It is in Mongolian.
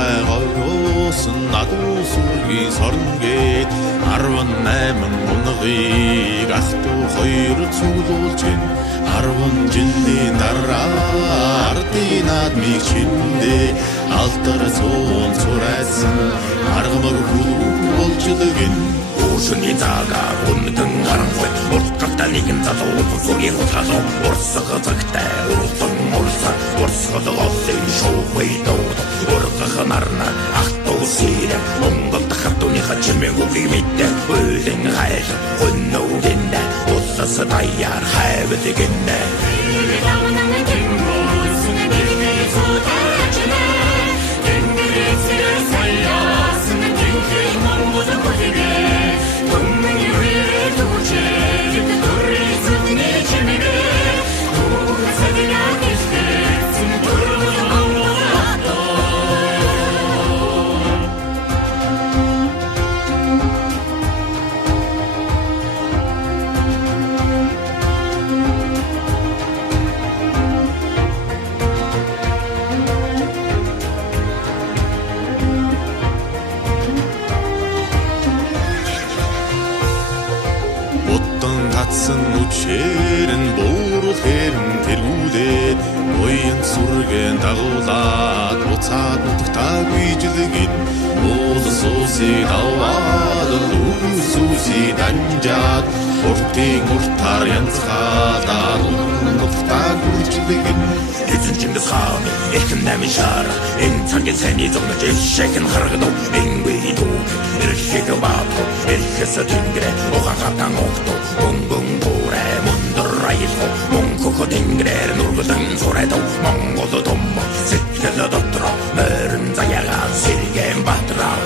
гайгоосон надуу сүргийн сорнгээд 18 оногийг ах トゥ хоёр цуглуулж гин 10 жилийн дараа ардын наадмыг чиндээ алдар зуун цурайсан аргамаг хүлгүн болж лгэн Ушны зага унтан харанхуй уртгата нэгэн залуу зүрийн хутгалуу урсгацагтай уртан урсаа урсгалоосын шоугүй дууд ургахнарна ах トゥ сэрэ Монголд хатууны хачмэг үгүй мэдэ үлэн хайл өннүүдэн уссас даяар хайвдэгэнэ Татсан үчээрэн буурал хэрэн тэргүүлээд уян сүргэн дагуулаад буцаад нутагтаагүй жилгэн уус уусыг даваад үс үсийг данжаад уртын уртаар янзгаалаад нутагтаагүй жилгэн эзэн Чингис хааны эхэн намын шар энэ цагийн сэний зогнож ишэхэн харагдав ингүй дүү эрхэг баато эрхэс тэнгэрэ ухаатан огто Бөнгөн бүрэ мундар айлго мөнгө тэнгэрээр нургдан сурайдав Монгол том сэтгэл дотроо мөрөн заяагаа сэргэн батраа